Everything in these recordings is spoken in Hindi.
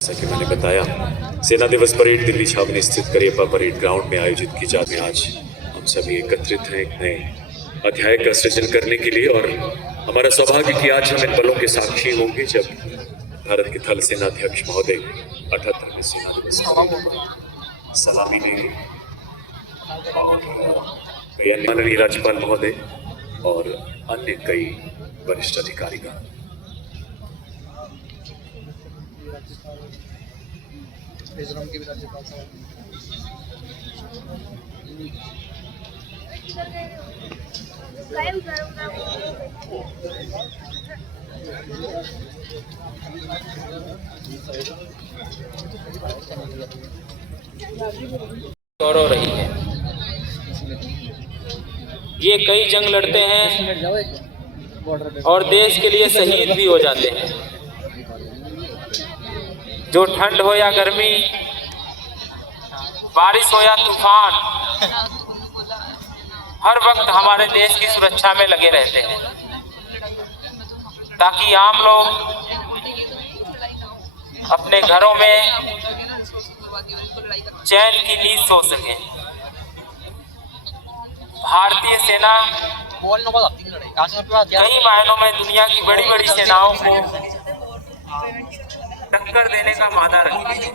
जैसा कि मैंने बताया, सेना दिवस परेड दिल्ली छावनी स्थित करियप्पा परेड ग्राउंड में आयोजित की जाने आज हम सभी एकत्रित हैं एक नए अध्याय का सृजन करने के लिए। और हमारा सौभाग्य कि आज हम इन पलों के साक्षी होंगे जब भारत के थल सेनाध्यक्ष महोदय 78वें सेना दिवस सलामी लेंगे और माननीय राज्यपाल महोदय और अन्य कई वरिष्ठ अधिकारीगण। गौरव रही है। ये कई जंग लड़ते हैं और देश के लिए शहीद भी हो जाते हैं। जो ठंड हो या गर्मी, बारिश हो या तूफान, हर वक्त हमारे देश की सुरक्षा में लगे रहते हैं ताकि आम लोग अपने घरों में चैन की नींद सो सकें। भारतीय सेना कई मायनों में दुनिया की बड़ी बड़ी सेनाओं को टक्कर देने का वादा रखती है।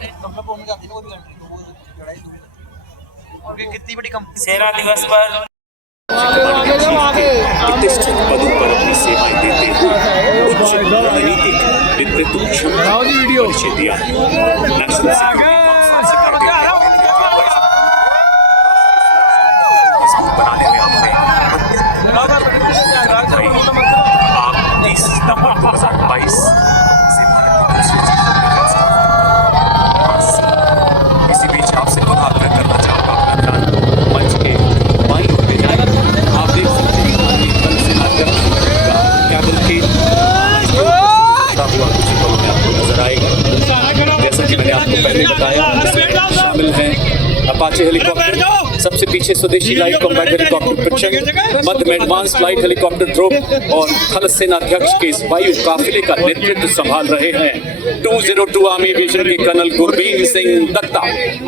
सेना दिवस पर प्रतिष्ठित पदों पर अपनी सेवाएं देते हुए उच्च रणनीतिक नेतृत्व क्षमता परिचय दिया। बनाने में आपने आप 30 सितंबर 2022 से इसी बीच आपसे पुनः आग्रह करना चाहूंगा अपना ध्यान मंच के बाईं ओर ले जाए। आप देख सकते हैं थल सेनाध्यक्ष कैबिन के हुआ कुछ पलों में आपको नजर आएगा। जैसा कि मैंने आपको पहले बताया, शामिल है अपाचे हेलीकॉप्टर, सबसे पीछे स्वदेशी लाइट कॉम्बैट हेलीकॉप्टर पिक्चर, मध्य में एडवांस लाइट हेलीकॉप्टर ड्रोप और थल सेनाध्यक्ष के इस वायु काफिले का नेतृत्व संभाल रहे हैं 202 आर्मी एविएशन के कर्नल गुरबीर सिंह दत्ता।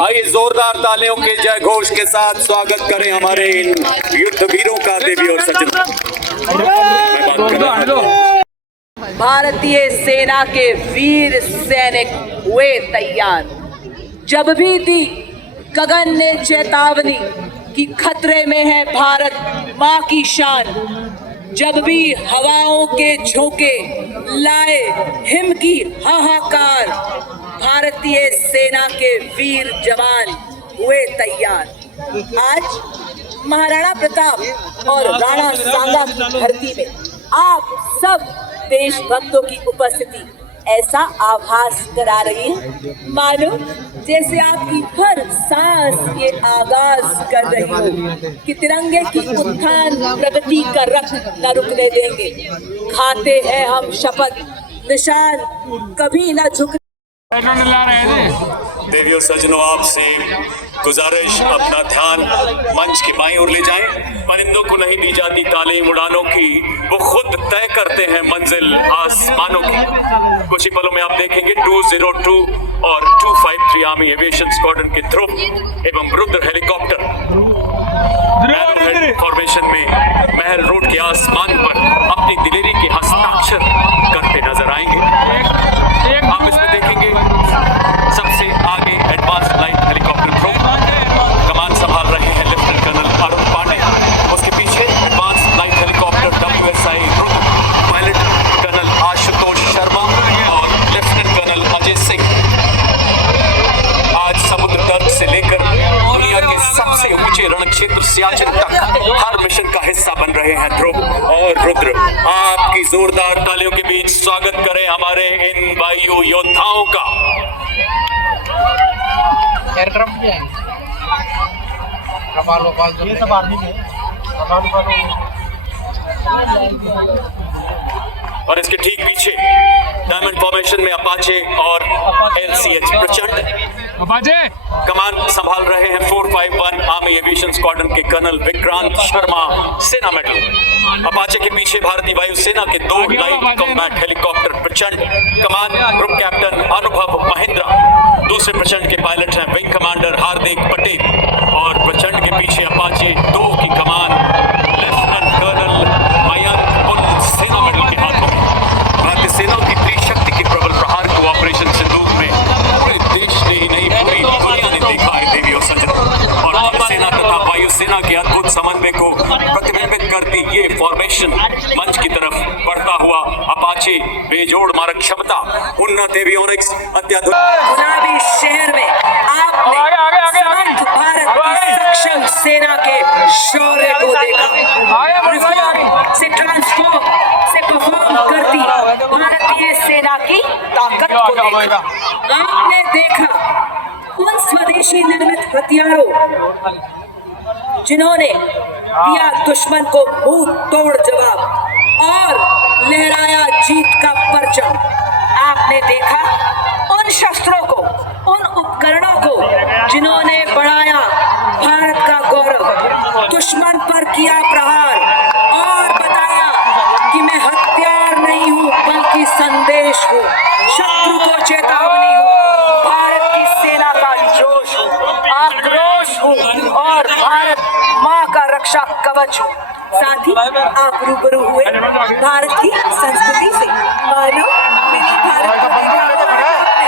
आइए जोरदार तालियों के जय घोष के साथ स्वागत करें हमारे इन युद्ध वीरों का। देवी और सज्जन, भारतीय सेना के वीर सैनिक हुए तैयार। जब भी दी गगन ने चेतावनी कि खतरे में है भारत माँ की शान, जब भी हवाओं के झोंके लाए हिम की हाहाकार, भारतीय सेना के वीर जवान हुए तैयार। आज महाराणा प्रताप और राणा सांगा की धरती में आप सब देशभक्तों की उपस्थिति ऐसा आभास करा रही है मानो जैसे आपकी हर सांस ये आगाज कर रही हो कि तिरंगे की उत्थान प्रगति का रथ न रुकने देंगे। खाते हैं हम शपथ, निशान कभी न झुक। देवियों सज्जनों, आपसे गुजारिश अपना ध्यान मंच की बाईं ओर ले जाएं। परिंदों को नहीं दी जाती तालीम उड़ानों की, वो खुद तय करते हैं मंजिल आसमानों की। कुछ ही पलों में आप देखेंगे 202 और 253 आर्मी एविएशन स्क्वाड्रन के ध्रुव एवं रुद्र हेलीकॉप्टर फॉर्मेशन में महल रोड के आसमान पर अपनी दिलेरी के हस्ताक्षर करते नजर आएंगे। आप इसमें देखेंगे सबसे आगे एडवांस लाइट हेलीकॉप्टर ध्रुव, कमान संभाल रहे हैं लेफ्टिनेंट कर्नल अरुण पांडे। उसके पीछे advance light helicopter WSI Rudra, pilot colonel Ashutosh Sharma और लेफ्टिनेंट कर्नल अजय सिंह। आज समुद्र तट से लेकर दुनिया के सबसे ऊंचे रण क्षेत्र सियाचिन तक हर मिशन का हिस्सा बन रहे हैं ध्रुव और रुद्र। आपकी जोरदार तालियों के बीच स्वागत करें हमारे इन वायु योद्धाओं का। एयरक्राफ्ट भी आएंगे, ये सब आर्मी के और इसके ठीक पीछे डायमंड फॉर्मेशन में अपाचे और LCH प्रचंड। कमान संभाल रहे हैं 451 आर्मी एविएशन स्क्वाड्रन के कर्नल विक्रांत शर्मा, सेना मेडल। अपाचे के पीछे भारतीय वायुसेना के 2 लाइट कॉम्बैट हेलीकॉप्टर प्रचंड। कमान ग्रुप कैप्टन अनुभव महिंद्रा। दूसरे प्रचंड के पायलट हैं विंग कमांडर हार्दिक पटेल और प्रचंड के पीछे अपाचे 2 की कमान लेफ्टिनेंट कर्नल मयंक उल सेना मेडल के हाथों में। भारतीय सेना की त्रिशक्ति के प्रबल प्रहार को ऑपरेशन सिंदूर में पूरे देश ने ही नहीं पूरी दुनिया ने देखा है देवी और सज्जनों। और सेना तथा वायुसेना के अद्भुत समन्वय को प्रतिबिंबित करती ये फॉर्मेशन मंच की तरफ बढ़ता हुआ अपाचे बेजोड़ मारक क्षमता, उन्नत एवियोनिक्स, अत्याधुनिक। गुलाबी शहर में आपने समर्थ भारत की सक्षम सेना के शौर्य को देखा। रिफॉर्म से ट्रांसफॉर्म से परफॉर्म करती भारतीय सेना की ताकत को देखा। आपने देखा उन स्वदेशी निर्मित हथियारों जिन्होंने दिया दुश्मन को मुंह तोड़ जवाब और लहराया जीत का परचम। आपने देखा उन शस्त्रों को, उन उपकरणों को जिन्होंने बढ़ाया भारत का गौरव, दुश्मन पर किया प्रहार और बताया कि मैं हथियार नहीं हूं बल्कि संदेश हूं, शत्रु को चेतावनी हूं, भारत की सेना का जोश हूं, आक्रोश हूं और भारत मां का रक्षा कवच हूं। साथ ही आप रूबरू हुए भारत की संस्कृति से, मानो मिनी भारत को देखा होगा आपने।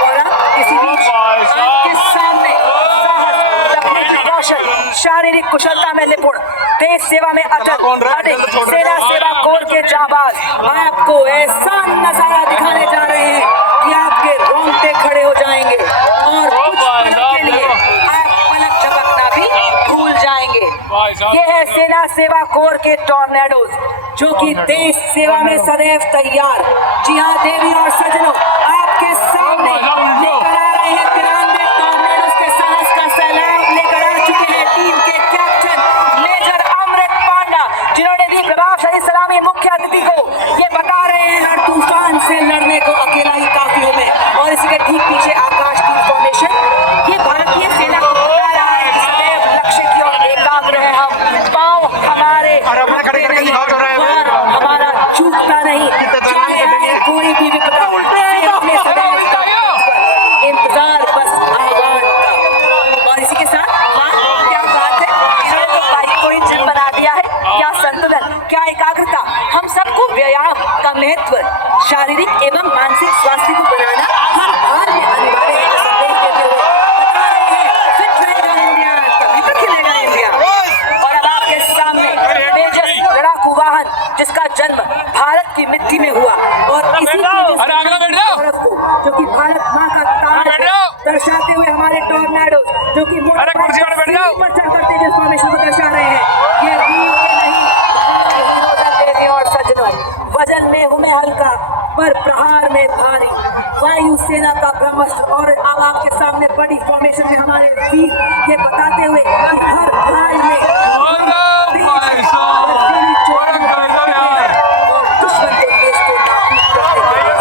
और अब इसी बीच आपके सामने साहस, तकनीकी कौशल, शारीरिक कुशलता में निपुण, देश सेवा में अटल, अडिग, सेना सेवा कोर के जाबाज आपको ऐसा नजारा दिखाने जा रहे हैं कि आपके रोंगटे खड़े हो जाएंगे और कुछ पल के लिए आप पलक झपकना भी भूल जाएंगे। ये है सेना सेवा कोर के टॉर्नेडोज, जो कि देश सेवा में सदैव तैयार। जी हाँ देवी और सज्जनों, आपके सामने लेकर आ रहे हैं 93 टॉर्नेडोज के साहस का सैलाब लेकर आ चुके हैं टीम के कैप्टन मेजर अमृत पांडा, जिन्होंने दी प्रभावशाली सलामी मुख्य अतिथि को। ये बता रहे हैं हर तूफान से लड़ने को अकेला ही काफी हो में। और इसी के ठीक पीछे आकाश की फॉर्मेशन, ये भारतीय सेना को बता रहा है सदैव लक्ष्य की ओर एकाग्र है हम, पांव हमारे रुकते नहीं, वार हमारा चूकता नहीं, चाहे आए कोई भी विपदा, अपने सदैव इंतजार बस आह्वान का। और इसी के साथ क्या बात है, इन्होंने तो बाइक को ही जिम बना दिया है। क्या संतुलन, क्या एकाग्रता, हम सबको व्यायाम का महत्व, शारीरिक एवं मानसिक स्वास्थ्य को बनाना हर हाल में अनिवार्य है। संदेश देते हुए बता रहे हैं फिट रहेगा इंडिया तभी तो खिलेगा इंडिया। और अब आपके सामने तेजस लड़ाकू वाहन, जिसका जन्म भारत की मिट्टी में हुआ और इसी गौरव को, जो कि भारत माँ का ताज है, दर्शाते हुए हमारे टॉर्नेडो, जो कि पर चढ़कर तेजस फॉर्मेशन को दर्शा रहे हैं। ये रील के नहीं, देवी और सज्जनों, वजन में हूं मैं हल्का पर प्रहार में भारी, वायु सेना का ब्रह्मास्त्र। और अब आपके सामने बड़ी फॉर्मेशन में हमारे वीर ये बताते हुए कि हर हाल में और दुश्मन के देश को नाबूद करने के लिए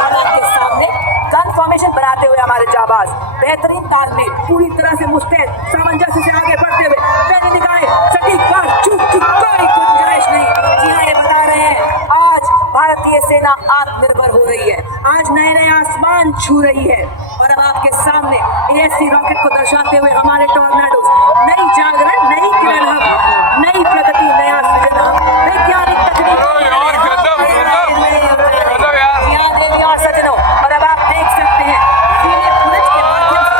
आपके सामने गन फॉर्मेशन बनाते हुए हमारे जाबाज बेहतरीन तालमेल, पूरी तरह से मुस्तैद, सामंजस्य से आगे बढ़ते हुए, पैनी निगाहें, सटीक वार, चूक की कोई गुंजाइश नहीं। जी हाँ, ये बता रहे हैं आज भारतीय सेना आत्मनिर्भर हो रही है, आज नए नए आसमान छू रही है। और अब आपके सामने ASC रॉकेट को दर्शाते हुए हमारे टॉर्नेडो, नई जागरण, नई किरण हम, नई प्रगति, नया सृजन हम, वैज्ञानिक तकनीक देवी और सज्जनों। और अब आप देख सकते हैं सीने पुलिस के माध्यम से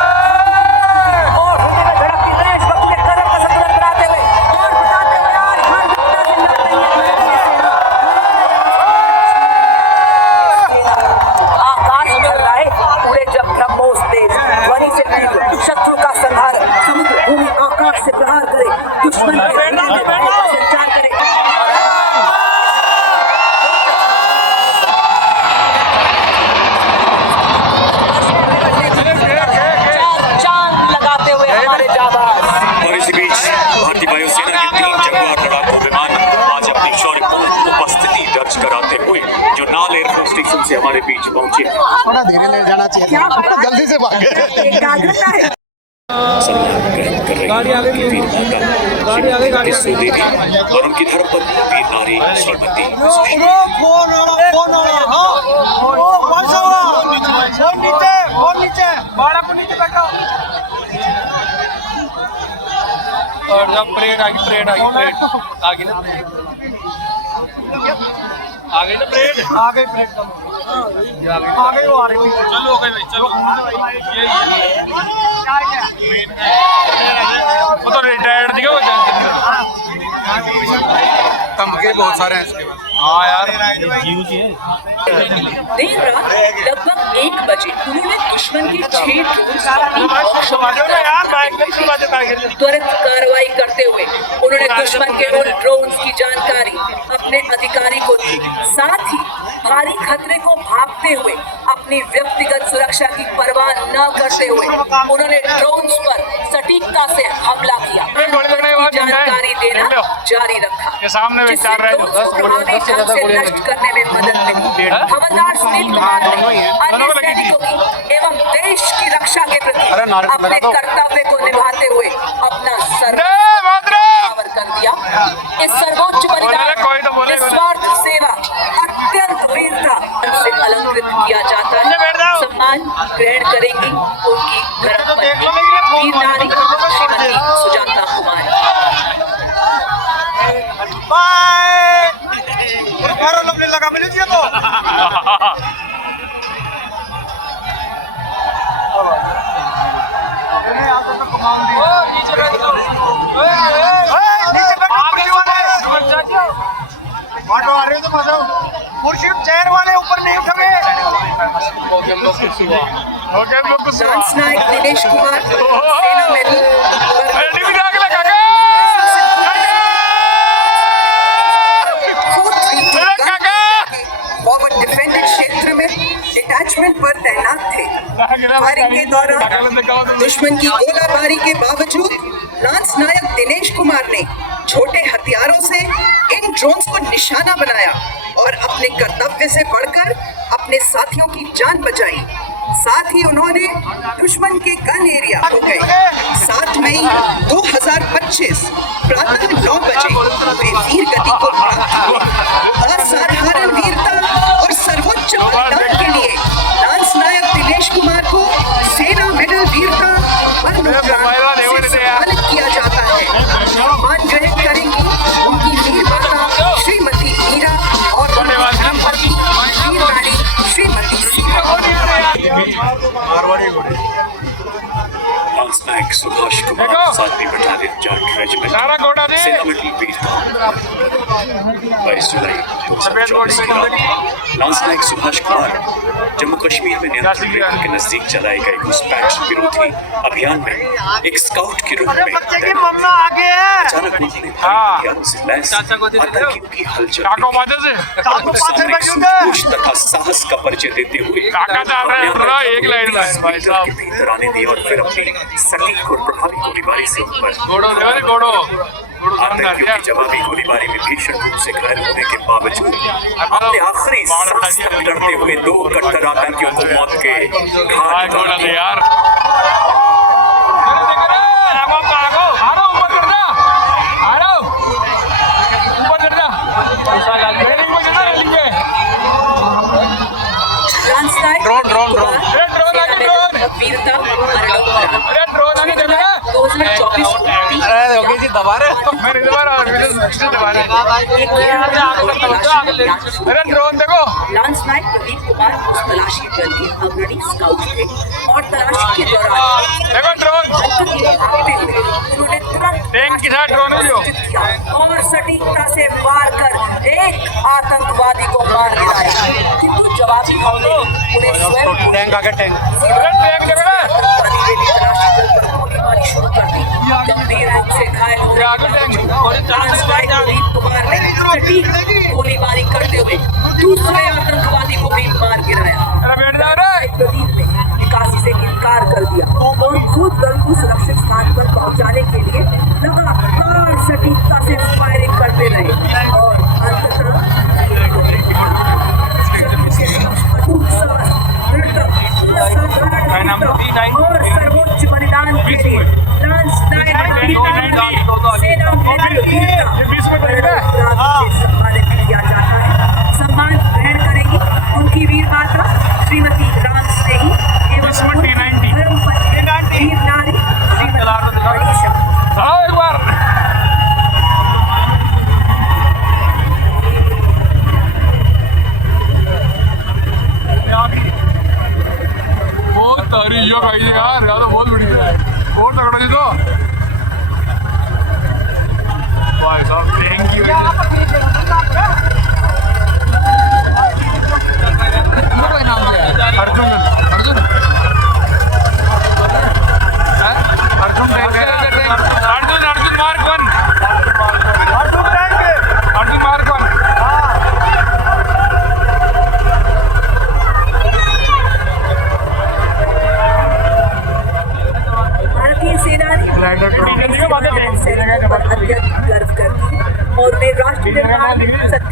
और होने में धड़कती रेस वक्त के कदम का संतुलन बनाते हुए और बताते हुए आज हर विपदा से लड़ रही है भारतीय सेना। आकाश में लहराए उड़े जब ब्रह्मोस तेज, ध्वनि से तीव्र, शत्रु का संहार स्टेशन से हमारे बीच पहुंचे थोड़ा धीरे ले जाना चाहिए था। जल्दी से भागे। एकाग्रता है। सम्मान ग्रहण कर रही हैं उनकी वीर माता श्रीमती सुदेवी और उनकी धर्मपत्नी वीर नारी श्रीमती सुशीला। और जब परेड आ गई परेड आ गई ना आ गई ना परेड आ गई प्लेट आ गई वो आ रही है। चलो हो गई भाई चलो वो तो रिटायर्ड दिखा वो तमके बहुत सारे हैं इसके पास। हाँ यार देर रात लगभग 1 बजे उन्होंने दुश्मन के 6 ड्रोन्स अपनी त्वरित कार्रवाई करते हुए उन्होंने दुश्मन के उन ड्रोन्स की जानकारी अपने अधिकारी को दी। साथ ही भारी खतरे को भांपते हुए अपनी व्यक्तिगत सुरक्षा की परवाह न करते हुए उन्होंने ड्रोन्स पर सटीकता से हमला किया। जानकारी देना जारी रखा जिससे ड्रोन्स को प्रभावी ढंग से नष्ट करने में मदद मिली। हवलदार सुनील कुमार ने अन्य सैनिकों की एवं देश की रक्षा के प्रति अपने कर्तव्य को निभाते हुए अपना सर्वस्व कर दिया। इस सर्वोच्च बलिदान निस्वार्थ सेवा अत्यंत वीरता से अलंकृत किया जाता है। सम्मान ग्रहण करेंगी उनकी धर्मपत्नी वीर नारी श्रीमती सुजाता कुमारी। लगा मिल तो खुर्शीद चेयर वाले ऊपर नहीं उठे। डांस नायक दिनेश कुमार सेना मेडल फॉरवर्ड डिफेंडेड क्षेत्र में डिटैचमेंट पर तैनात थे। फायरिंग के दौरान दुश्मन की गोलाबारी के बावजूद लांस नायक दिनेश कुमार ने छोटे हथियारों से इन ड्रोन्स को निशाना बनाया और अपने कर्तव्य से बढ़कर अपने साथियों की जान बचाई। साथ ही उन्होंने दुश्मन के गन एरिया हो गए। 7 मई 2025 प्रातः 9 बजे वे वीर गति को प्राप्त हुए। असाधारण वीरता और सर्वोच्च बलिदान के लिए लांस नायक दिनेश कुमार को सेना मेडल वीरता मरणोपरांत से सम्मानित किया जाता है। सम्मान ग्रहण करेंगी उनकी वीर माता श्रीमती मीरा और उनकी धर्मपत्नी वीर नारी श्रीमती लांस नायक सुभाष कुमार 7वीं बटालियन जाट रेजिमेंट सेना मेडल वीरता 22 जुलाई 2024 की रात लांस नायक सुभाष कुमार जम्मू कश्मीर में नियंत्रण रेखा के नजदीक चलाए गए घुसपैठ विरोधी अभियान में एक स्काउट के रूप में अचानक उन्होंने हथियारों से लैस आतंकियों की हलचल तथा साहस का परिचय देते हुए के भीतर आने दी और फिर अपनी सटीक और प्रभावी गोलीबारी से आतंकियों की जवाबी गोलीबारी में भीषण रूप से घायल होने के बावजूद अपने आखिरी सांस तक लड़ते हुए 2 कट्टर आतंकियों को मौत के घाट उतार दिया। वीरता लांस नायक प्रदीप कुमार उस तलाशी दल के अग्रणी स्काउट थे और तलाशी के दौरान उन्होंने तुरंत और सटीकता से वार कर एक आतंकवादी को मार गिराया, किंतु जवाबी हमले उन्हें स्वयं गोलीबारी शुरू कर दी। गंभीर रूप से घायल कुमार ने सटीक गोलीबारी करते हुए दूसरे आतंकवादी को भी मार गिराया। प्रदीप ने निकासी से इनकार कर दिया और खुद दल को सुरक्षित स्थान पर पहुंचाने के लिए लगातार सटीकता से फायरिंग करते रहे और अंततः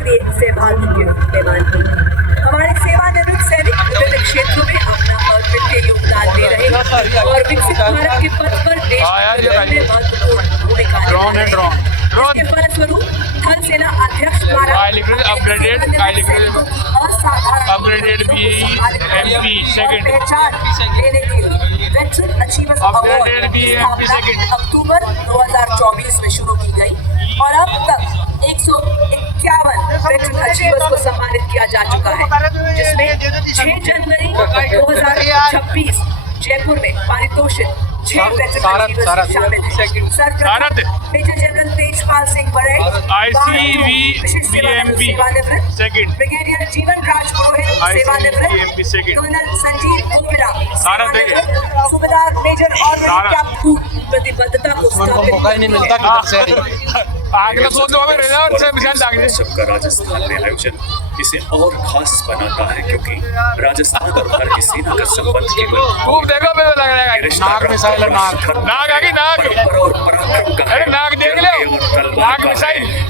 सक्रिय सहभागी के रूप में मानती हूँ। हमारे सेवानिवृत्त सैनिक विभिन्न क्षेत्रों में अपना अद्वितीय योगदान दे रहे हैं और विकसित भारत के पथ पर देश में महत्वपूर्ण भूमिका निभा रहे हैं। इसके फलस्वरूप थल सेना अध्यक्ष द्वारा अपग्रेडेड BAMP सेकंड पहचान देने के लिए veteran achievers Upgraded BAMP second अक्टूबर 2024 में शुरू की गई और अब तक 151 वेटरन अचीवर्स को सम्मानित किया जा चुका है, जिसमें 6 जनवरी 2026 जयपुर में पारितोषिक 6 वेटरन अचीवर्स शामिल हैं। सरप्रथम मेजर जनरल तेजपाल सिंह बड़े ICVBMP सेकंड ब्रिगेडियर जीवन राज पुरोहित सेवानिवृत्त, कर्नल संजीव ओपेरा सेवानिवृत्त, सूबेदार मेजर और कैप्टन प्रतिबद्धता को स्थापित सबका राजस्थान में आयोजन इसे और खास बनाता है, क्योंकि राजस्थान और भारतीय सेना का संबंध केवल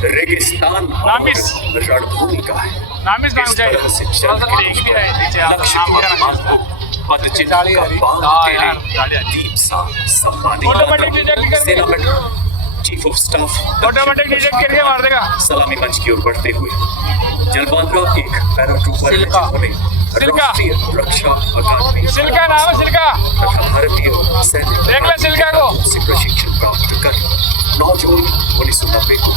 रेगिस्तान रणभूमि का है। Chief of staff automatic detect करके मार देगा। सलामी मंच की ओर बढ़ते हुए जलबांद्रा एक पैराट्रूपर है जिन्होंने राष्ट्रीय रक्षा अकादमी सिल्का नाम है सिल्का तथा भारतीय सैन्य देख ले सिल्का को से प्रशिक्षण प्राप्त कर 9 जून 1990 को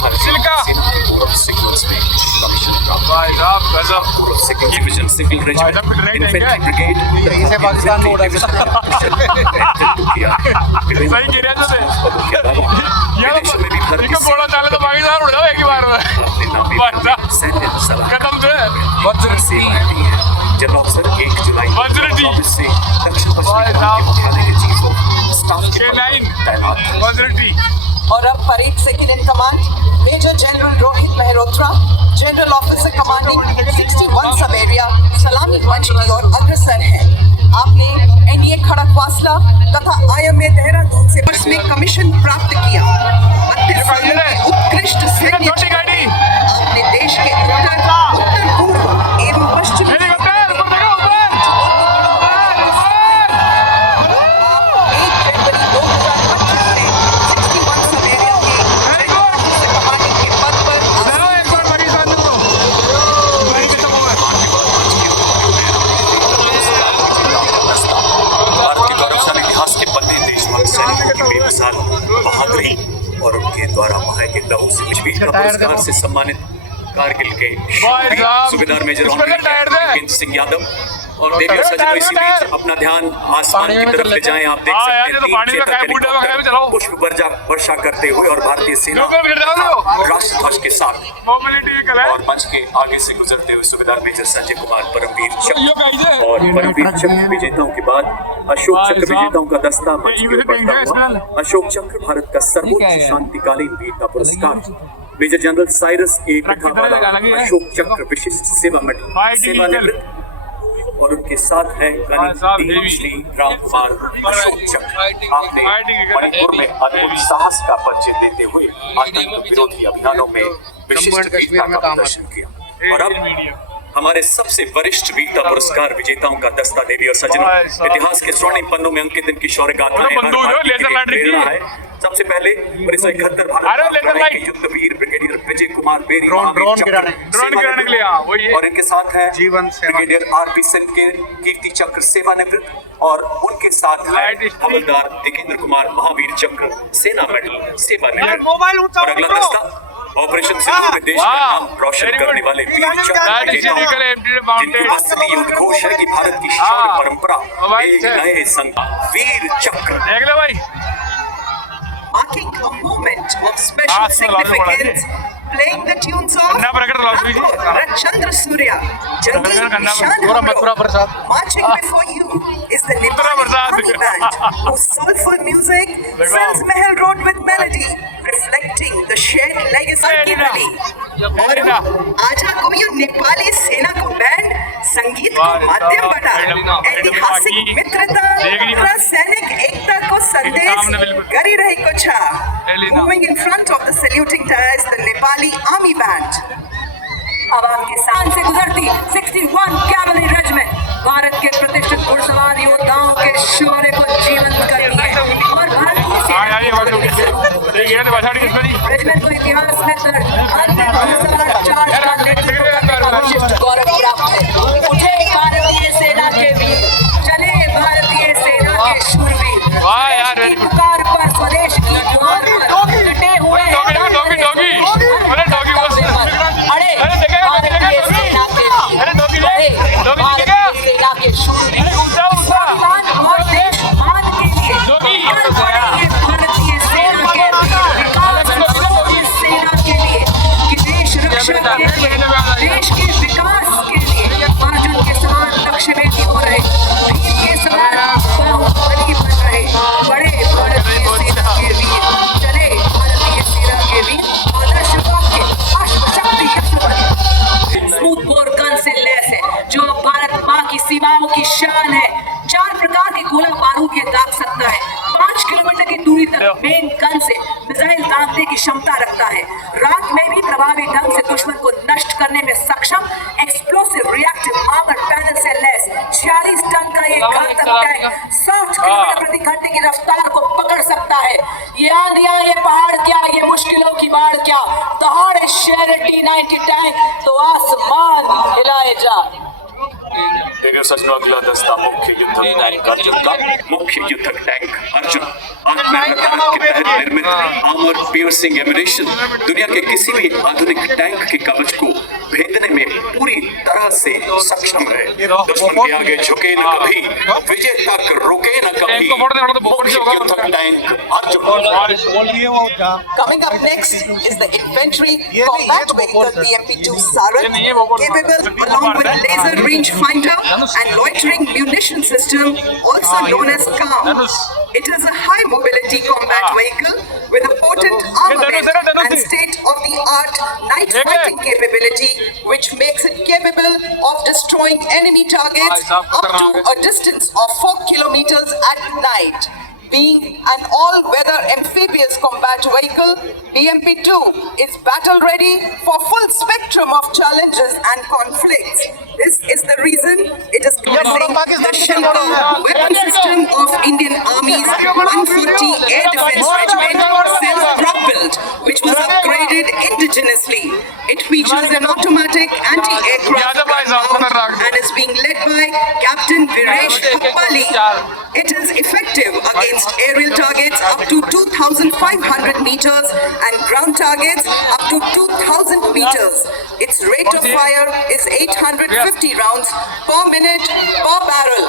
भारतीय सेना के पूर्व सीक्वेंस में कमीशन प्राप्त भाई साहब गजब पूर्व second division civil regiment infantry brigade इसे पाकिस्तान में उड़ा किया सही गिर रहे थे यार विदेशों में भी भारतीय इनको बोला चाले तो पाकिस्तान उड़ जाओ एक ही बार में सैन्य सलाह खत्म थे जनरल अफसर 1 जुलाई वज्रटी। 2024 से दक्षिण पश्चिमी मुख्यालय के चीफ ऑफ स्टाफ के पद पर तैनात हैं। वज्रटी और अब parade second in command major general Rohit Mehrotra, general officer commanding 61 sub area, सलामी मंच की ओर अग्रसर है। आपने NDA खड़कवासला तथा IM में देहरादून से में कमीशन प्राप्त किया। 32 सालों की उत्कृष्ट सैन्य जीवन आपने देश के उत्तर पूर्व एवं पश्चिम बहादुरी और उनके द्वारा बहाए गए लहू से मुझे पुरस्कार से सम्मानित कारगिल के सूबेदार मेजर ऑनरेबल सिंह यादव और देवी और सजनो इसी बीच अपना ध्यान आसमान की तरफ ले जाएं। आप देख सकते हैं पुष्प वर्षा करते हुए और भारतीय सेना राष्ट्रध्वज के साथ और मंच के आगे से गुजरते हुए सूबेदार मेजर संजय कुमार परमवीर चक्र और परमवीर चक्र विजेताओं के बाद अशोक चक्र विजेताओं का दस्ता मंच की ओर बढ़ता हुआ। अशोक चक्र भारत का सर्वोच्च शांतिकालीन वीरता पुरस्कार मेजर जनरल साइरस ए पिठावाला अशोक चक्र विशिष्ट सेवा मेडल सेवानिवृत्त और उनके साथ है गणित श्री राम कुमार अशोक चक्र। आपने मणिपुर में अद्भुत साहस का परिचय देते हुए आतंक विरोधी अभियानों में विशिष्ट वीरता का प्रदर्शन किया। और अब हमारे सबसे वरिष्ठ वीरता पुरस्कार विजेताओं का दस्ता देवी और सजनों, इतिहास के स्वर्णिम पन्नों में अंकित इनकी शौर्य गाथाएं हर भारतीय के लिए प्रेरणा है। सबसे पहले 1971 भारत के Yudhvir brigadier Vijay Kumar berry drone गिराने के लिए और इनके साथ है ब्रिगेडियर RP सिंह के कीर्ति चक्र सेवानिवृत्त और उनके साथ है हवलदार दिगेंद्र कुमार महावीर चक्र सेना मेडल सेवानिवृत्त। और अगला दस्ता ऑपरेशन सिंदूर में देश का नाम रोशन करने वाले वीर चक्र जिनकी वस्तुति उद्घोष है कि भारत की शौर्य परंपरा एक नए संग वीर चक्र। marking a moment of special significance, playing the tunes of Rajchandra Surya, Jangi Nishan Humro. Marching before you is the Nepali Army Band, whose soulful music fills Mahal Road with melody, reflecting the shared legacy की रली। और आजा कोई नेपाली सेना को बैंड संगीत को माध्यम बना ऐतिहासिक मित्रता और सैनिक एकता को संदेश करी रही कुछ। Moving in front of the saluting tires, the Nepali Army Band. Cavalry, 61 Cavalry Regiment Bharat के प्रतिष्ठित घुड़सवार योद्धाओं के शौर्य को जीवंत करती है और भारतीय सेना रेजिमेंट को इतिहास में दर्ज अन्य घुड़सवार चार्ज का नेतृत्व करने का विशिष्ट गौरव प्राप्त है। उठे भारतीय सेना के वीर, चले भारतीय सेना के शूरवीर, की पुकार पर स्वदेश की द्वार पर डटे हुए हैं। अरे भारतीय सेना के वीर, भारतीय सेना के शूरवीर, स्वाभिमान और देश मान के लिए निकल पड़ेंगे भारतीय सेना के वीर, विकास भारतीय सेना के लिए कि देश रक्षा के लिए, देश के विकास के लिए अर्जुन के समान लक्ष्य में हो रहे, भीम के समान बाहुबली बन रहे बड़े भारतीय सेना के वीर, चले भारतीय सेना के वीर, आदर्श वाक्य अश्वशक्ति यशवंत स्मूथ बोर गन से लैस है जो भारत माँ की सीमाओं की शान है। 4 प्रकार के गोला बारूद ये दाग सकता है। 5 किलोमीटर की दूरी तक मेन गन से मिसाइल दागने की क्षमता रखता है। रात में भी प्रभावी ढंग से दुश्मन को नष्ट करने में सक्षम एक्सप्लोसिव रिएक्टिव आर्मर पैनल से लैस 46 टन का ये घातक टैंक 60 किलोमीटर प्रति घंटे की रफ्तार को पकड़ सकता है। ये आंधियां, ये पहाड़ क्या, ये मुश्किलों की बाढ़ क्या, दहाड़े शेर T-90 टैंक तो आसमान हिलाए जा। देखिए सजनों, अगला दस्ता मुख्य युद्धक टैंक अर्जुन का। मुख्य युद्धक टैंक अर्जुन आत्मनिर्भर के तहत निर्मित आर्मर पियर्सिंग एम्यूनिशन दुनिया के किसी भी आधुनिक टैंक के कवच को भेदने में पूरी तरह से सक्षम है। दुश्मन के आगे झुके न कभी, विजय तक रुके न कभी। मुख्य युद्धक tank Arjun. Coming up next is the infantry combat vehicle BMP-2 Sarat, capable along with laser range finder and loitering munition system, also known as CAM. It is a high mobility combat vehicle with a potent armament and state-of-the-art night fighting capability, which makes it capable of destroying enemy targets up to a distance of 4 kilometers at night. Being an all-weather amphibious combat vehicle, BMP-2 is battle-ready for full spectrum of challenges and conflicts. This is the reason it is using the Shilka weapon system of Indian Army's 140 Air Defence Regiment, self-propelled, which was upgraded indigenously. It features an automatic anti-aircraft gun and is being led by Captain Viresh Happali. It is effective against aerial targets up to 2,500 meters and ground targets up to 2,000 meters. Its rate of fire is 850 rounds per minute per barrel.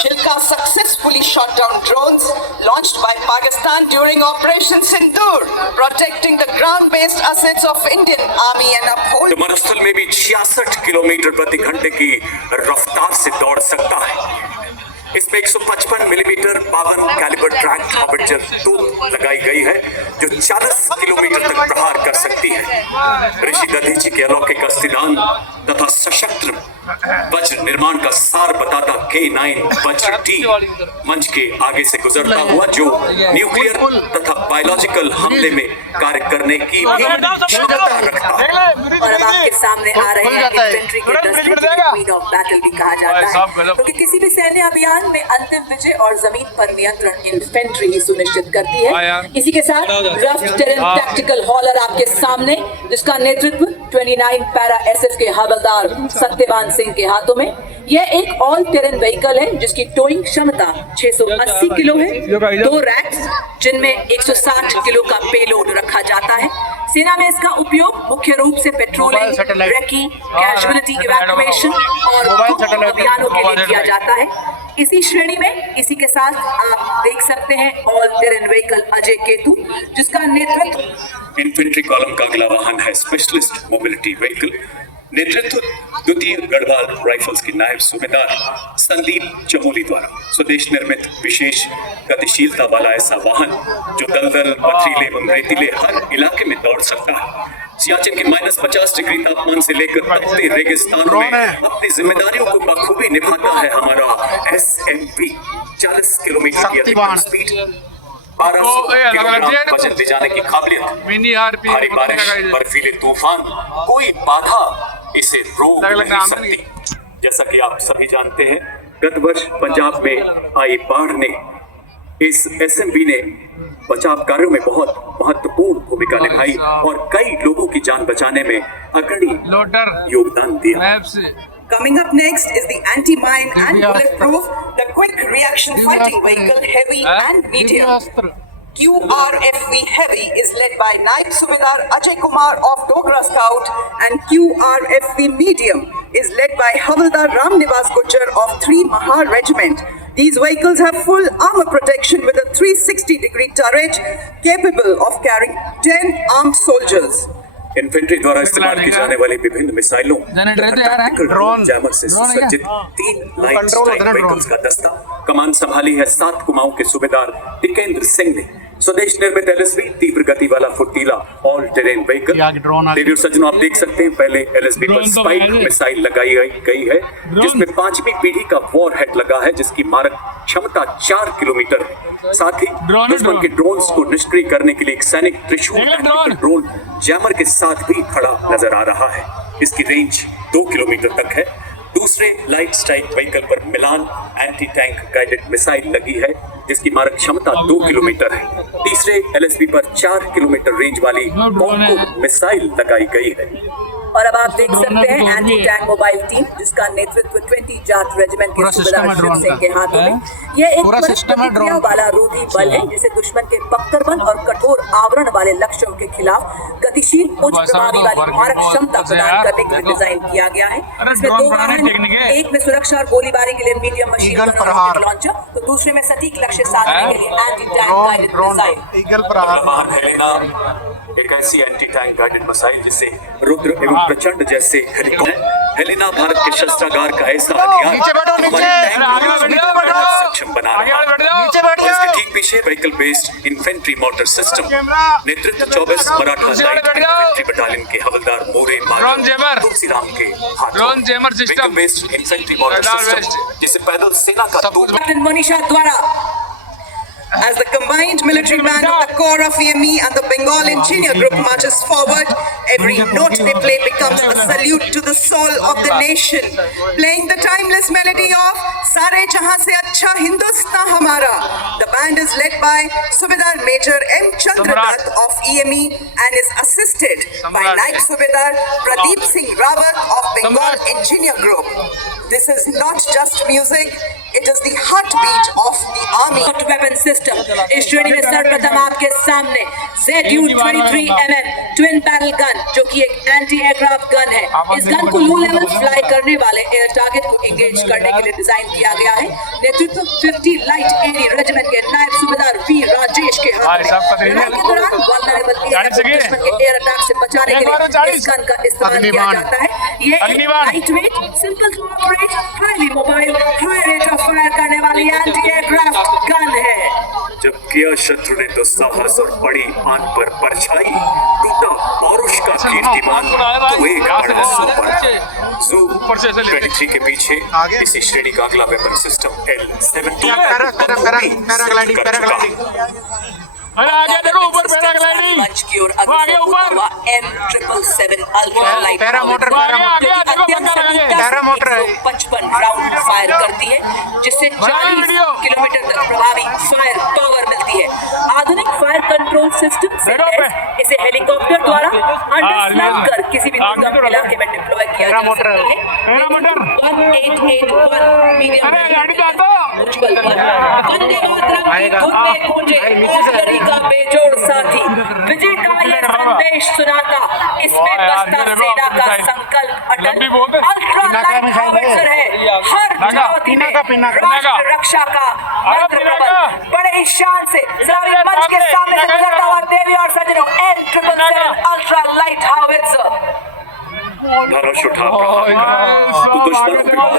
Shilka successfully shot down drones launched by Pakistan during Operation Sindoor, protecting the ground-based assets of Indian Army and upholding. तो मरुस्थल में भी 66 किलोमीटर प्रति घंटे की रफ्तार से दौड़ सकता है। इसमें 155 मिलीमीटर 52 कैलिबर ट्रैक हार्बिटर तोप लगाई गई है जो 40 किलोमीटर तक प्रहार कर सकती है। ऋषि दधीची के अलौकिक अस्थिदान तथा सशक्त वज्र निर्माण का सार बताता K9 वज्र T मंच के आगे से गुजरता हुआ जो न्यूक्लियर तथा बायोलॉजिकल हमले में कार्य करने की भी क्षमता रखता है। और अब आपके सामने आ रहे हैं इन्फेंट्री के दस्ते, क्वीन ऑफ बैटल भी कहा जाता है, क्योंकि किसी भी सैन्य अभियान में अंतिम विजय और जमीन पर नियंत्रण इन्फेंट्री ही सुनिश्चित करती है। इसी के साथ रफ टेरेन टैक्टिकल हॉलर आपके सामने, जिसका नेतृत्व 29 पैरा SF के हवलदार सत्यवान सिंह के हाथों में। यह एक ऑल टेरेन व्हीकल है जिसकी टोइंग क्षमता 680 किलो है। 2 रैक्स जिनमें 160 किलो का पेलोड रखा जाता है। सेना में इसका उपयोग मुख्य रूप से पेट्रोलिंग, रेकी, कैजुअलिटी इवैक्यूएशन और अभियानों के लिए किया जाता है। इसी श्रेणी में इसी के साथ आप देख सकते हैं all terrain vehicle Ajay Ketu, जिसका नेतृत्व इन्फेंट्री कॉलम का अगला वाहन है स्पेशलिस्ट मोबिलिटी व्हीकल। नेतृत्व द्वितीय गढ़वाल राइफल्स के नायब सूबेदार संदीप चमोली द्वारा स्वदेश निर्मित विशेष गतिशीलता वाला ऐसा वाहन जो दलदल, पथरीले एवं रेतीले हर इलाके में दौड़ सकता है। सियाचिन के -50 डिग्री तापमान से लेकर तपते रेगिस्तानों में अपनी जिम्मेदारियों को बखूबी निभाता है हमारा SMP। 40 किलोमीटर की अधिकतम स्पीड, 1200 किलोग्राम वजन ले जाने की काबिलियत, भारी बारिश, बर्फीले तूफान, कोई बाधा इसे रोक नहीं सकती। जैसा कि आप सभी जानते हैं, गत वर्ष पंजाब में आई बाढ़ ने इस एसएमबी ने बचाव कार्यों में बहुत महत्वपूर्ण भूमिका निभाई और कई लोगों की जान बचाने में अग्रणी योगदान दिया। Coming up next is the anti-mine and bulletproof, the quick reaction fighting vehicle heavy and medium. QRFV Heavy is led by Naib Subedar Ajay Kumar of Dogra Scout, and QRFV Medium is led by Havildar Ram Nivas Gujjar of 3 Mahar Regiment. These vehicles have full armor protection with a 360-degree turret capable of carrying 10 armed soldiers. Infantry द्वारा इस्तेमाल की जाने वाली विभिन्न मिसाइलों ड्रोन जैमर से सुसज्जित 3 लाइट स्ट्राइक व्हीकल्स का दस्ता कमान संभाली है 7 कुमाऊं के सूबेदार टिकेंद्र सिंह ने। स्वदेश निर्मित एलएसबी तीव्र गति वाला फुर्तीला ऑल टेरेन व्हीकल। देवियों सज्जनों, आप देख सकते हैं पहले एलएसबी पर स्पाइक मिसाइल लगाई गई है जिसमें 5वीं पीढ़ी का वॉर हेड लगा है जिसकी मारक क्षमता 4 किलोमीटर है। साथ ही दुश्मन के ड्रोन्स को निष्क्रिय करने के लिए एक सैनिक त्रिशूल ड्रोन जैमर के साथ भी खड़ा नजर आ रहा है। इसकी रेंज 2 किलोमीटर तक है। दूसरे लाइट स्ट्राइक व्हीकल पर मिलान एंटी टैंक गाइडेड मिसाइल लगी है जिसकी मारक क्षमता 2 किलोमीटर है। तीसरे एलएसबी पर 4 किलोमीटर रेंज वाली कॉम्बो मिसाइल लगाई गई है। और अब आप देख सकते हैं एंटी टैंक मोबाइल टीम जिसका नेतृत्व 20 जाट रेजिमेंट के सूबेदार शिव सिंह के हाथों में। ये एक प्रतिक्रिया वाला रोधी बल है जिसे दुश्मन के बख्तरबंद और कठोर आवरण वाले लक्ष्यों के खिलाफ गतिशील उच्च प्रभावी वाली मारक क्षमता प्रदान करने के लिए डिजाइन किया गया है। इसमें 2 वाहन, एक में सुरक्षा और गोलीबारी के लिए मीडियम मशीन गन लॉन्चर, तो दूसरे में सटीक लक्ष्य साधने के लिए एंटी टैंक गाइडेड मिसाइल। एक ऐसी एंटी टैंक गाइडेड मिसाइल जिसे रुद्र एवं प्रचंड जैसे हेलिना भारत के शस्त्रागार का ऐसा सक्षम बना रहा है। इसके ठीक पीछे vehicle based infantry motor system. नेतृत्व 24 मराठा लाइट इन्फेंट्री बटालियन के हवलदार मोरे तुलसीराम के हाथों। Vehicle based infantry motor system जिसे पैदल सेना का कैप्टन मनीषा द्वारा As the combined military band of the Corps of EME and the Bengal Engineer Group marches forward, every note they play becomes a salute to the soul of the nation. Playing the timeless melody of Sare Jahan Se Acha Hindustan Hamara. The band is led by Subedar Major M. Chandradat of EME and is assisted by Naik Subedar Pradeep Singh Rawat of Bengal Engineer Group. This is not just music, it is the heartbeat of the army. Weapon system इस श्रेणी में सर्वप्रथम आपके सामने ZU-23mm ट्विन बैरल गन जो कि एक एंटी एयरक्राफ्ट गन है। इस गन को लो लेवल फ्लाई करने वाले एयर टारगेट को एंगेज करने के लिए डिजाइन किया गया है। नेतृत्व 50 लाइट एरी रेजिमेंट के नायब सूबेदार वी राजेश के हाथ में। लड़ाई के दौरान वल्नरेबल एरिया को दुश्मन के एयर अटैक से बचाने के लिए इस गन का इस्तेमाल किया जाता है। ये एक lightweight, simple to operate, highly mobile, high rate of fire करने वाली एंटी एयरक्राफ्ट गन है। जब किया शत्रु ने तो साहस और बड़ी आन पर परछाई, टूटा पौरुष का कीर्तिमान तो एक Zu 23 के पीछे इसी श्रेणी का अगला वेपन सिस्टम L-17 मंच की ओर अग्रसर होता हुआ M777 ultra light paramotor 55 round fire करती है जिससे 40 किलोमीटर तक प्रभावी फायर पावर मिलती है। आधुनिक फायर कंट्रोल सिस्टम से इसे हेलीकॉप्टर द्वारा अंडरस्लैग कर किसी भी दुर्गम इलाके में डिप्लॉय किया जा सकता है। 1881 मीडियम उज्जवल पर वंदे मातरम की धुन में गूंजे का बेजोड़ साथी विजय का ये संदेश सुनाता। इसमें बस्ता सेना का संकल्प अटल अल्ट्रा लाइट हाउवित्जर है। हर चुनौती में राष्ट्र रक्षा का मंत्र प्रबल। बड़े ही शान से सभी मंच के सामने से गुजरता हुआ देवी और सज्जनों M777 अल्ट्रा लाइट हाउवित्जर धनुष उठा तो दुश्मनों पे वार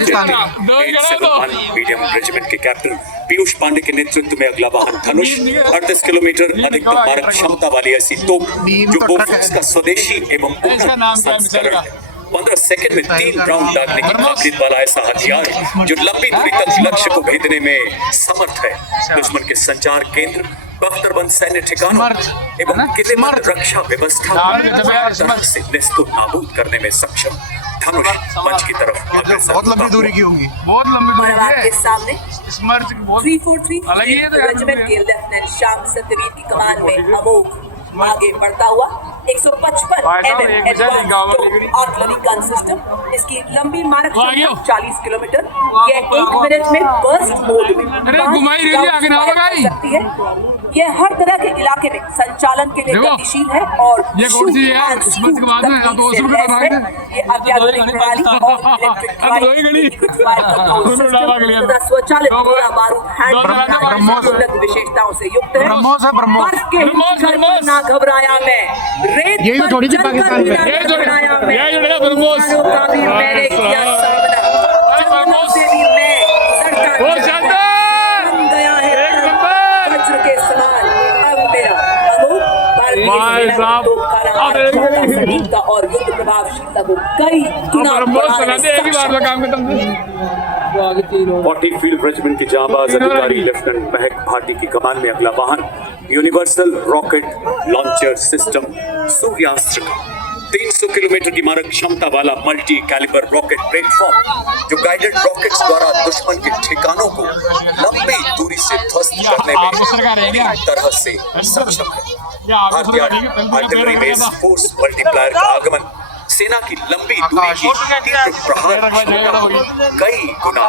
कर मीडियम रेजिमेंट के कैप्टन पीयूष पांडे के नेतृत्व में अगला वाहन धनुष 38 किलोमीटर अधिकतम मारक क्षमता वाली ऐसी तोप जो बोफोर्स का स्वदेशी एवं उन्नत संस्करण है। 15 सेकंड में 3 राउंड दागने की काबिलियत वाला ऐसा हथियार जो लंबी दूरी तक लक्ष्य को भेदने में समर्थ है। दुश्मन के संचार केंद्र बख्तरबंद सैन्य ठिकानों एवं किलेबंद रक्षा व्यवस्था को से नेस्तो नाबूद करने में सक्षम धनुष मंच की तरफ अग्रसर बहुत लंबी दूरी की होगी, बहुत लंबी और दूरी अब आपके की सामने है। स्मर्च बहुत 343 अलग ही है तो यार रेजिमेंट के लेफ्टिनेंट श्याम सत्यवीर की कमान में अमोघ आगे बढ़ता हुआ 155 mm advance artillery gun system. इसकी लंबी मारक क्षमता 40 किलोमीटर। यह 1 मिनट में बर्स्ट मोड में घुमाई रही है, आगे ना भगाई। सकती है। यह हर तरह के इलाके में संचालन के लिए गतिशील है और ये कौन सी है यार? स्मर्च के बाद में अब तो उसमें बता रहे हैं। ये अत्याधुनिक प्रणाली और इलेक्ट्रिक तथा स्वचालित गोला बारूद हैंड विशेषताओं से युक्त है। ब्रह्मोस है, ब्रह्मोस। बर्फ के हिमशिखर पर ना घबराया मैं, रेत यही पर थोड़ी सी चलकर पाकिस्तान भी में। ना ये जो- घबराया मैं। ये जो है ब्रह्मोस। तूफानों का भी मैंने किया सामना, जंगलों से भी मैं गुजरता बन गया है वज्र के समान अब मेरा अमोघ भारतीय सेना की तोपखाना क्षमता, सटीकता और युद्ध प्रभावशीलता को कई गुना बढ़ाने में सक्षम। 40 फील्ड रेजिमेंट के जांबाज अधिकारी लेफ्टिनेंट महक भाटी की कमान में अगला वाहन यूनिवर्सल रॉकेट लॉन्चर सिस्टम सूर्यास्त्र का 300 किलोमीटर की मारक क्षमता वाला मल्टी कैलिबर रॉकेट प्लेटफॉर्म जो गाइडेड रॉकेट्स द्वारा दुश्मन के ठिकानों को लंबी दूरी से ध्वस्त करने में पूरी तरह से सक्षम है। भारतीय आर्टिलरी में इस फोर्स मल्टीप्लायर का आगमन सेना की लंबी दूरी की तीव्र प्रहार क्षमता को कई गुना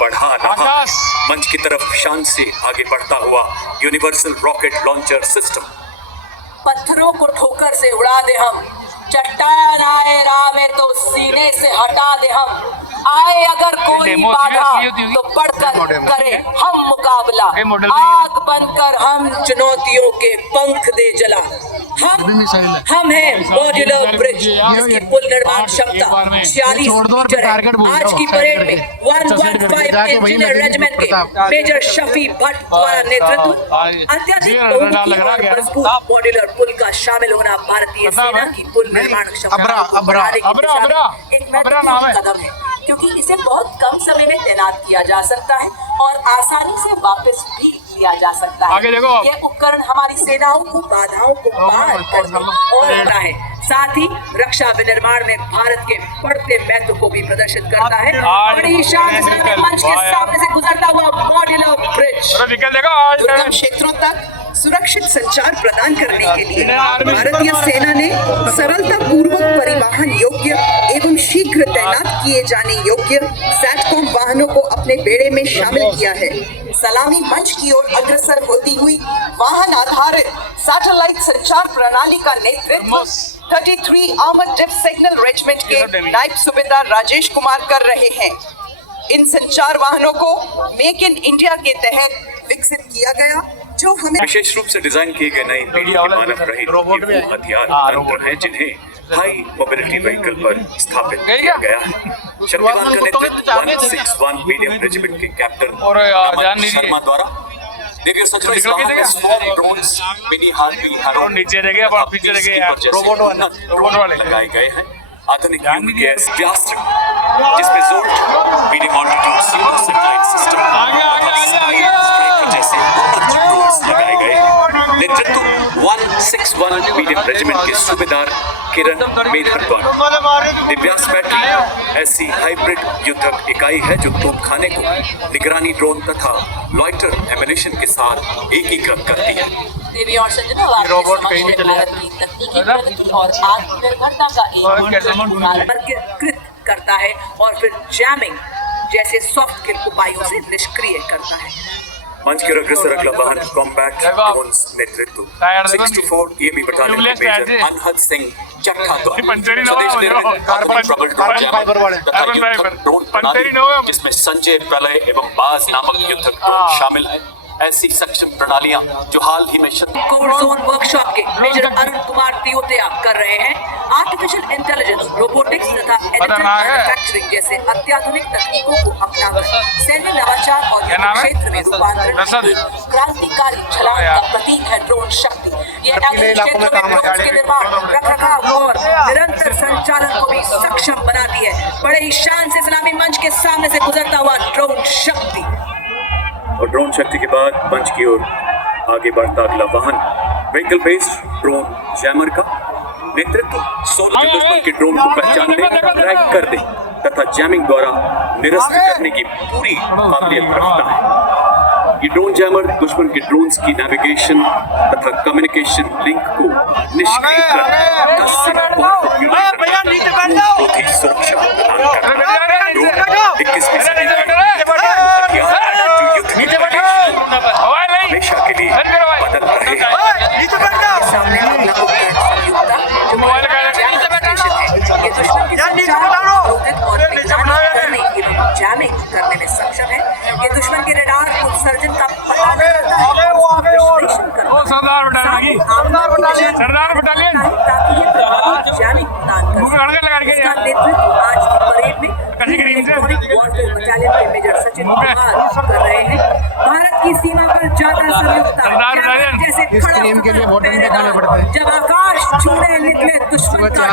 बढ़ा रहा है। मंच की तरफ शान से आगे बढ़ता हुआ यूनिवर्सल रॉकेट लॉन्चर सिस्टम। पत्थरों को ठोकर से उड़ा दे हम, चट्टान आए राह में तो सीने से हटा दे हम, आए अगर कोई बाधा तो बढ़कर करे हम मुकाबला, आग बनकर हम चुनौतियों के पंख दे जला। हम हैं मॉड्यूलर ब्रिज, इसकी पुल निर्माण क्षमता 46 मीटर है। आज की परेड में 115 इंजीनियर रेजिमेंट के मेजर शफी भट्ट द्वारा नेतृत्व अत्यधिक बहुमुखी और मजबूत मॉड्यूलर पुल का शामिल होना भारतीय सेना की पुल निर्माण क्षमता को बढ़ाने की दिशा में एक महत्वपूर्ण कदम है, क्योंकि इसे बहुत कम समय में तैनात किया जा सकता है और आसानी से वापस भी लिया जा सकता है। यह उपकरण हमारी सेनाओं को बाधाओं को पार करने और होता है, साथ ही रक्षा विनिर्माण में भारत के बढ़ते महत्व को भी प्रदर्शित करता है। बड़ी शान से मंच के सामने से गुजरता हुआ मॉड्यूलर ब्रिज दुर्गम क्षेत्रों तक सुरक्षित संचार प्रदान करने के लिए भारतीय सेना ने सरलता पूर्वक परिवहन योग्य एवं शीघ्र तैनात किए जाने योग्य सैटकॉम वाहनों को अपने बेड़े में शामिल किया है। सलामी मंच की ओर अग्रसर होती हुई वाहन आधारित सैटेलाइट संचार प्रणाली का नेतृत्व 33 आर्मर्ड डिफ सिग्नल रेजिमेंट के नायब सूबेदार राजेश कुमार कर रहे हैं। इन संचार वाहनों को मेक इन इंडिया के तहत विकसित किया गया, जो हमें विशेष रूप से डिजाइन किए गए नई पीढ़ी के मानव रहित ये वो हथियार तंत्र हैं जिन्हें हाई मोबिलिटी व्हीकल पर स्थापित किया गया है। शक्तिमान का नेतृत्व 161 मीडियम रेजिमेंट के कैप्टन शर्मा द्वारा दिव्य सज्जन ड्रोन्स मिनी हार्वी हैरो नीचे रह गया, पीछे रह गया, रोबोट वाले लगाए गए हैं। आधुनिक युग के व्यास्त्र जिसमें जोल्ट मीडियम ऑल्टीट्यूड सीधो सैटेलाइट सिस्टम जैसे ड्रोन्स लगाए गए हैं। नेतृत्व 161 मीडियम रेजिमेंट के सूबेदार किरण मेधर द्वारा। दिव्यास बैटरी ऐसी हाइब्रिड युद्धक इकाई है जो तोपखाने को निगरानी ड्रोन तथा लॉइटर एम्युनिशन के साथ एकीकृत करती है। देवी और संजना रोबोट कहीं भी चले जाते हैं, तकनीकी प्रगति और आत्मनिर्भरता का एक वर्गीकृत करता है और फिर जैमिंग जैसे सॉफ्ट किल उपायों से निष्क्रिय करता है। मंच के अग्रसर अगला वाहन कॉम्बैट ड्रोन्स नेतृत्व 64 ईएमई बटालियन के मेजर अनहद सिंह चट्टा द्वारा स्वदेश निर्मित ट्रबल ड्रोन जैमर तथा युद्धक ड्रोन प्रणाली जिसमें संजय प्रलय एवं बाज नामक युद्धक ड्रोन शामिल है। ऐसी सक्षम प्रणालियां जो हाल ही में कोर जोन वर्कशॉप के मेजर अरुण कुमार तियोतिया कर रहे हैं। आर्टिफिशियल इंटेलिजेंस, रोबोटिक्स तथा एडिटिव मैन्युफैक्चरिंग जैसे अत्याधुनिक तकनीकों को अपनाकर सैन्य नवाचार और क्षेत्र में रूपांतरण क्रांतिकारी छलांग का प्रतीक है ड्रोन शक्ति। ये अगले क्षेत्रों में ड्रोन के निर्माण, रखरखाव और निरंतर संचालन को भी सक्षम बनाती है। बड़े ही शान से सलामी मंच के सामने से गुजरता हुआ ड्रोन शक्ति। और ड्रोन शक्ति के बाद मंच की ओर आगे बढ़ता अगला वाहन व्हीकल बेस्ड ड्रोन जैमर का नेतृत्व 16 दुश्मन के ड्रोन को पहचानने, ट्रैक करने तथा जैमिंग द्वारा निरस्त करने की पूरी काबिलियत रखता है। ये ड्रोन जैमर दुश्मन के ड्रोन्स की नेविगेशन तथा कम्युनिकेशन लिंक को निष्क्रिय कर 10 से 12 किलोमीटर की सुरक्षा प्रदान करता है। ड्रोन 21वीं सदी में हमेशा के लिए बदल रहे हैं। सामने अगला उपकरण संयुक्ता जो स्टेशन है। ये दुश्मन की संचार अवरोधित और निगरानी करने एवं जैमिंग करने में सक्षम है। ये दुश्मन के रडार उत्सर्जन का पता लगाता है और विश्लेषण करता है। सरदार बटालियन ताकि ये प्रभावी जैमिंग प्रदान कर सके। इसका नेतृत्व आज की परेड में इलेक्ट्रॉनिक वॉरफेयर बटालियन के मेजर सचिन कुमार कर रहे हैं। भारत की सीमा पर जाकर संयुक्ता जैसे खड़ा जब आकाश छूने निकले दुश्मन का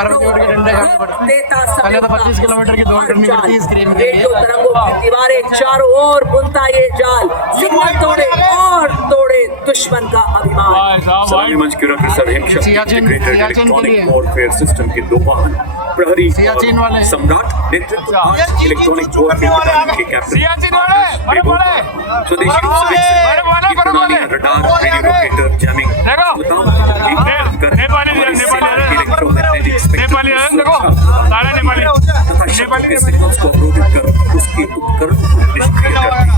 देता 25 किलोमीटर की दौड़ करनी पड़ती है इस क्रीम के लिए। तरंगों की दीवारें चारों ओर बुनता ये जाल, सिग्नल तोड़े और तोड़े दुश्मन का अभिमान। सलामी मंच की रक्षा इंटीग्रेटेड इलेक्ट्रॉनिक वॉरफेयर सिस्टम के 2 वाहन प्रहरी और सम्राट नेतृत्व 5 इलेक्ट्रॉनिक वॉरफेयर के कैप्टन स्वदेशी रूप से विकसित प्रणालियां रडार, रेडियो लोकेटर, जैमिंग के सिग्नल्स को अवरोधित कर उसके उपकरण को निष्क्रिय करती।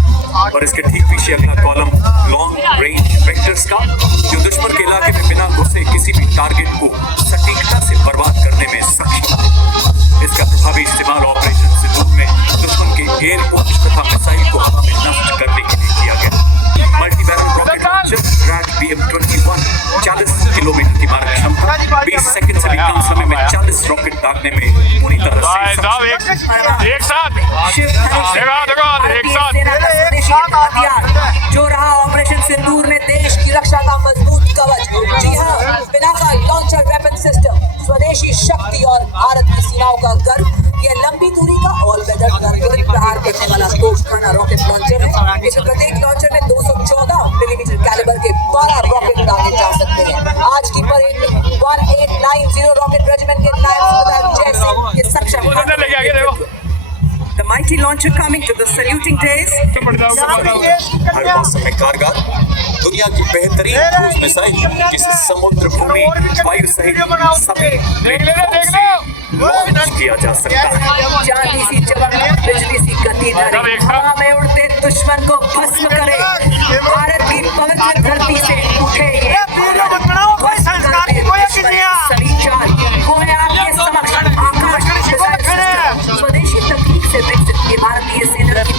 और इसके ठीक पीछे अगला कॉलम लॉन्ग रेंज वेक्टर्स का, जो दुश्मन के इलाके में बिना घुसे किसी भी टारगेट को सटीकता से बर्बाद करने में सक्षम है। इसका प्रभावी इस्तेमाल ऑपरेशन सिंदूर में दुश्मन के एयरपोर्ट तथा मिसाइल को हवा में नष्ट करने के लिए किया गया। Multi barrel rocket launcher rat BM-21 40 kilometre की मारक क्षमता, 20 सेकंड से भी कम समय में 40 रॉकेट दागने में पूरी तरह से एक साथ जो रहा ऑपरेशन सिंदूर ने देश की रक्षा का मजबूत कवच। जी हाँ, पिनाका लॉन्चर वेपन सिस्टम स्वदेशी शक्ति और भारत की सीमाओं का गर्व। ये लंबी दूरी का ऑल वेदर गगनचुंबी प्रहार करने वाला तोपखाना रॉकेट लॉन्चर है। इसमें प्रत्येक लॉन्चर में 214 मिलीमीटर कैलिबर के 12 रॉकेट उड़ाए जा सकते हैं। आज की परेड में 1890 रॉकेट रेजिमेंट के नायक जैसे ये सक्षम The mighty launcher coming to the saluting days. हर मौसम में कारगर दुनिया की बेहतरीन क्रूज मिसाइल जिसे समुद्र, भूमि, वायु सहित सभी प्लेटफॉर्म से लॉन्च किया जा सकता है। चांदी सी चमक, बिजली सी गति धरे, हवा में उड़ते दुश्मन को भस्म करे। भारत की पवित्र धरती से उठे ये सभी चाल होए आपके समक्ष। आकाश स्वदेशी तकनीक से विकसित ये भारतीय सेना की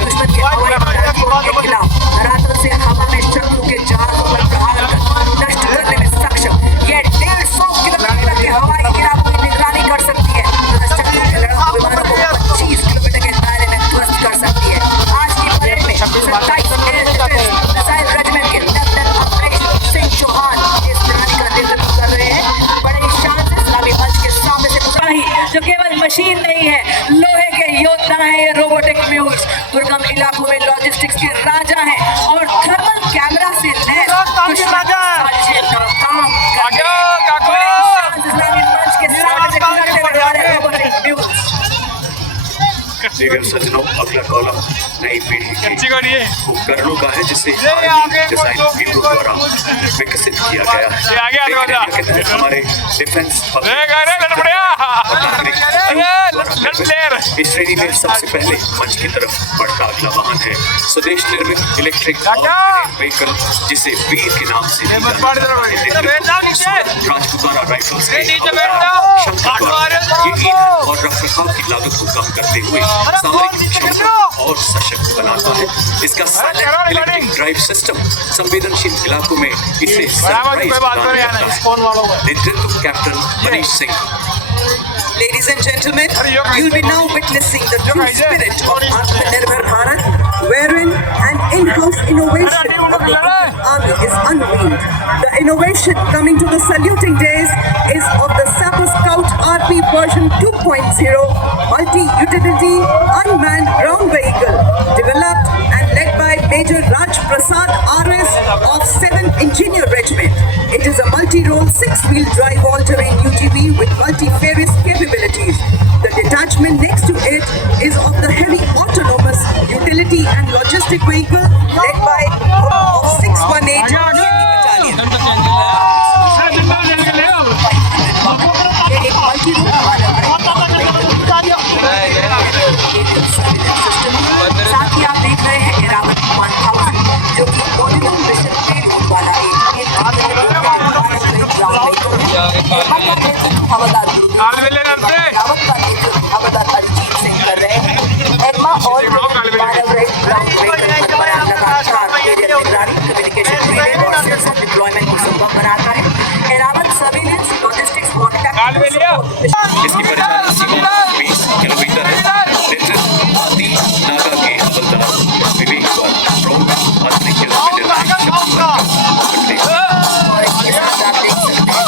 दुश्मन के हवाई हमले के खिलाफ धरातल से हवा में शत्रु के जहाजों पर प्रहार कर नष्ट करने में सक्षम। ये 150 किलोमीटर के हवाई इलाकों की निगरानी कर सकती है तथा शत्रु के लड़ाकू विमानों को 25 किलोमीटर के दायरे में ध्वस्त कर सकती है। आज की परेड में 27 एयर डिफेंस मिसाइल रेजिमेंट के लेफ्टिनेंट ऑपरेशन सिंह चौहान इस प्रणाली का नेतृत्व कर रहे हैं। बड़े शान से सलामी मंच के सामने से जो केवल मशीन नहीं है, लोहे के योद्धा हैं ये रोबोटिक म्यूल्स। दुर्गम इलाकों में लॉजिस्टिक्स के राजा हैं और थर्मल कैमरा से लैस दुश्मन का काम इस्लामी मंच के सामने से गुजरते हुए आ रहे रोबोटिक म्यूल्स। दीगर सज्जनों, अगला कॉलम नई पीढ़ी के उपकरणों का है जिसे डिजाइन टीमों द्वारा विकसित किया गया है। हमारे डिफेंस इस श्रेणी में सबसे पहले मंच की तरफ बढ़ता अगला वाहन है स्वदेश निर्मित इलेक्ट्रिक व्हीकल जिसे वीर के नाम से राजपुताना राइफल्स के ये और रखरखाव की लागत को कम करते हुए सामरिक क्षमता और सशक्त बनाता है। इसका साइलेंट इलेक्ट्रिक ड्राइव सिस्टम संवेदनशील इलाकों में इसे नेतृत्व captain Manish Singh. Ladies and gentlemen, you'll be now witnessing the true spirit of Atmanirbhar Bharat, wherein an in-house innovation of the Indian Army is unveiled. The innovation coming to the saluting days is of the Sapper Scout RP version 2.0 multi-utility unmanned ground vehicle, developed and led by Major Raj Prasad wheel drive all-terrain UTV with multi-various capabilities. The detachment next to it is of the heavy autonomous utility and logistic vehicle led by of 618 Battalion. ये एक multi-room मानव साथ ही आप देख रहे हैं एरावत 1000 जो कि ऑर्डिनल मिशन पेलोड वाला एक हवलदार अजीत सिंह कर रहे हैं। एग्मा और मानव रहित ग्राउंड व्हीकल पर लगातार एरियल निगरानी कम्युनिकेशन रिले और सेंसर डिप्लॉयमेंट को संभव बनाता है। एरावत सर्विलेंस लॉजिस्टिक्स कॉन्टैक्ट इसकी परिचालन सीमा 20 किलोमीटर है। नेतृत्व हाथी नागा के हवलदार विवेक द्वारा 80 किलोमीटर और इसके साथ आप देख सकते हैं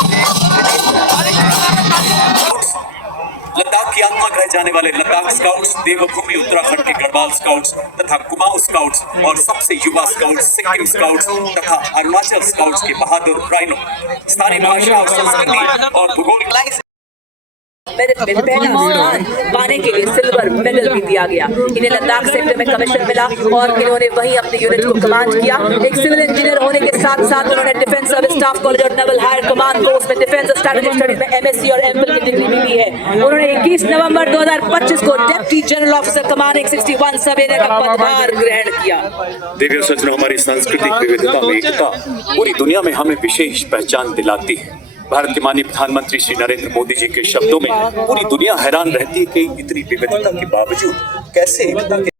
लद्दाख की आत्मा कहे जाने वाले लद्दाख स्काउट्स, देवभूमि उत्तराखंड के गढ़वाल स्काउट्स तथा कुमाऊं स्काउट्स और सबसे युवा स्काउट्स सिक्किम स्काउट्स तथा अरुणाचल स्काउट्स के बहादुर राइनो स्थानीय भाषा और संस्कृति और भूगोल मेरिट में पहला स्थान पाने के लिए सिल्वर मेडल भी दिया गया। इन्हें लद्दाख सेक्टर में कमीशन मिला और इन्होंने वहीं अपने यूनिट को कमांड किया। एक सिविल इंजीनियर होने के साथ साथ उन्होंने डिफेंस सर्विस स्टाफ कॉलेज और नेवल हायर कमांड कोर्स में डिफेंस स्ट्रेटेजिक स्टडीज में एमएससी और एमफिल की डिग्री भी ली है। उन्होंने 21 नवंबर 2025 को deputy general officer commanding 61 sub area का पदभार ग्रहण किया। देवी सज्जनों, हमारी सांस्कृतिक विविधता में एकता पूरी दुनिया में हमें विशेष पहचान दिलाती है। भारत के माननीय प्रधानमंत्री श्री नरेंद्र मोदी जी के शब्दों में पूरी दुनिया हैरान रहती है कि इतनी विविधता के बावजूद कैसे एकता के